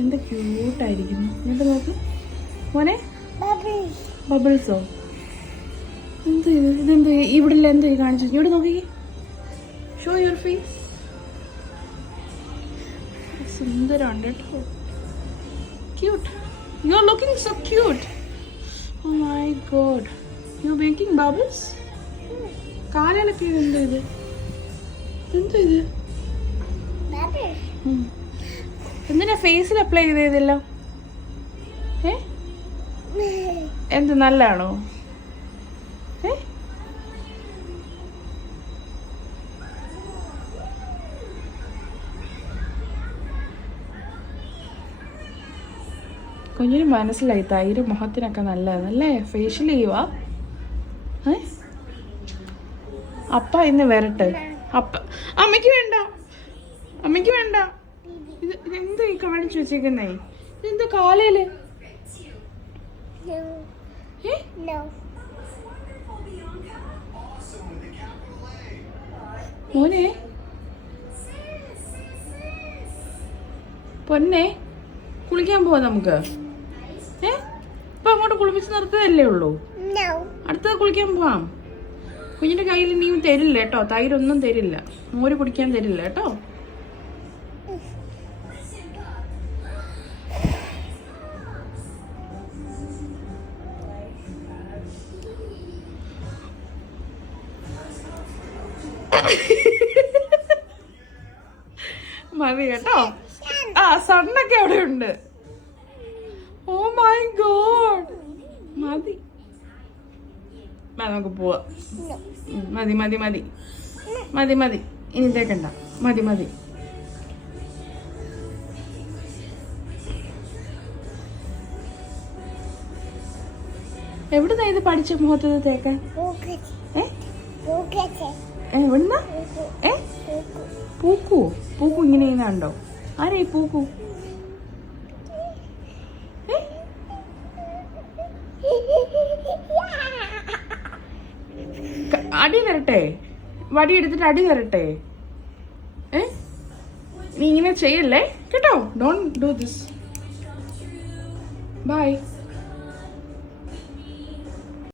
എന്ത് ക്യൂട്ടായിരിക്കുന്നു. എന്നിട്ട് നോക്ക് മോനെ, ബബിൾസോ? എന്ത് ഇതെന്ത് ഇവിടെ എന്ത് കാണിച്ചു? ഇങ്ങോട്ട് നോക്കി, ഷോ യുവർ ഫേസ്. സുന്ദരമുണ്ട് കേട്ടോ, cute. You are looking so cute. Oh my God, you making bubbles. കാലൊക്കെ എന്താ ഇത്? എന്താ ഇത്? എന്തിനാ ഫേസിൽ അപ്ലൈ ചെയ്തതെല്ലാം? എന്ത് നല്ലതാണോ? കുഞ്ഞിന് മനസ്സിലായി തൈര് മുഖത്തിനൊക്കെ നല്ലതാണല്ലേ. ഫേഷ്യൽ ചെയ്യുവാ. അപ്പ ഇന്ന് വരട്ടെ. അപ്പ അമ്മയ്ക്ക് വേണ്ട, അമ്മയ്ക്ക് വേണ്ട. ഇതെന്ത് ഈ കാണിച്ചു വെച്ചേക്കുന്നേ? ഇതെന്ത് കാലയില്? മോനെ, പൊന്നെ, കുളിക്കാൻ പോവാ നമുക്ക്. ഇപ്പൊ അങ്ങോട്ട് കുളിപ്പിച്ച് നിർത്തതല്ലേ ഉള്ളൂ. അടുത്തത് കുളിക്കാൻ പോവാം. കുഞ്ഞിന്റെ കയ്യിൽ ഇനിയും തരില്ല കേട്ടോ, തൈരൊന്നും തരില്ല, മോര് കുടിക്കാൻ തരില്ല കേട്ടോ. മതി കേട്ടോ. ആ സണ്ണൊക്കെ അവിടെ ഉണ്ട്. ഓ മൈ ഗോഡ്, മതി, നമുക്ക് പോവാ. മതി മതി മതി മതി മതി, ഇനി തേക്കണ്ട, മതി മതി. എവിടുന്നാ ഇത് പഠിച്ച മുഖത്ത് തേക്കാൻ? എവിടുന്ന? പൂക്കു? പൂക്കു ഇങ്ങനെ ചെയ്യുന്നുണ്ടോ? ആരാ ഈ പൂക്കു? അടി തരട്ടെ, വടി എടുത്തിട്ട് അടി തരട്ടെ? നീ ഇങ്ങനെ ചെയ്യല്ലേ കേട്ടോ. Don't do this. ബൈ.